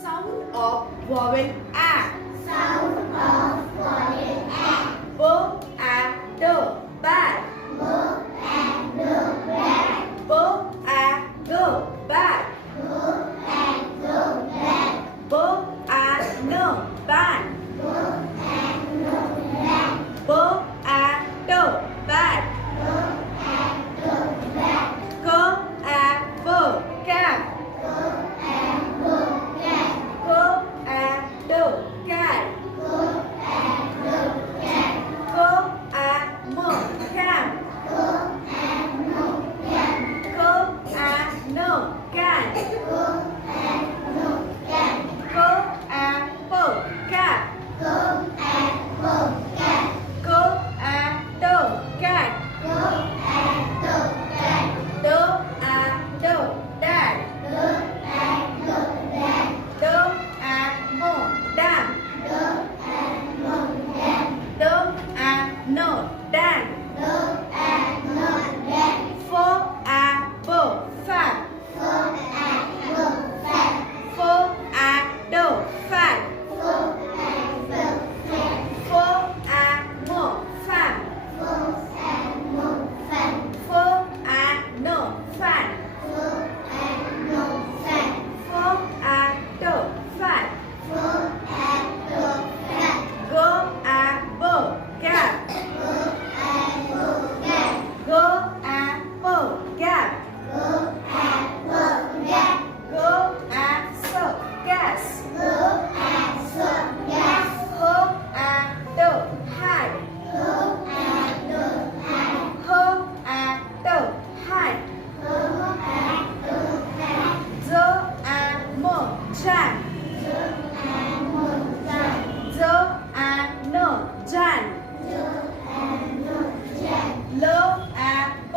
Sound of vowel A. Sound of vowel A. B A D bag. B and D bag. B A G bag. B and D bag. B A N bag. B and D bag. B A D bag. B and D bag. C A V cat. C and V cat. C A D cat. C and D cat. C A M cam. C and M cat. C A N can. C and N cat. C A P cat. C and P cat. C A D cat. C and D cat. D A D dad. D and D dad. D A M dam. D and M dad. D A N dan. D and N dad. F A B fat. F and B fat. F A D fat. F and D fat. F A M fat. F and M fat. F A N fat. F and N fat. F A D fat. F and D fat. G A B gap. G and B gap. G A B gap. G and B gap. G A S gas. G and S gas. H A D hide. H and D hide. H A D hide. H and D hide. Z A M jan. Z and M jan. Z A N jan. Z and N jan. L A B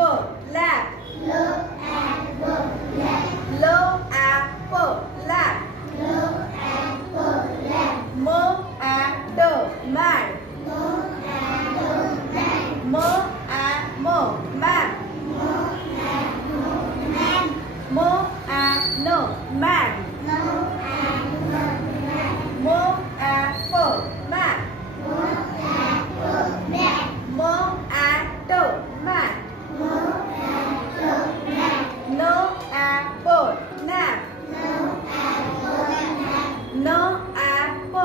lab. L and B lab. L A B lab. L and B lab. M A D man. M and D man. M A M man. M and N man. M A N man. M and N man. M A P man. M and P man. M A D man. M and D man. N A B nap. N and B man. N A B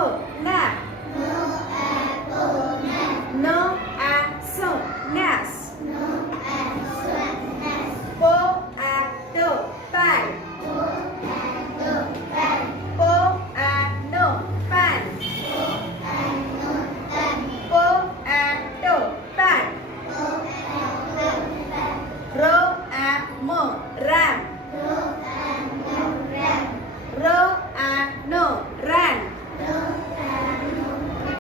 nap. N and B man. N A S nas. N and S nas. B A D bag.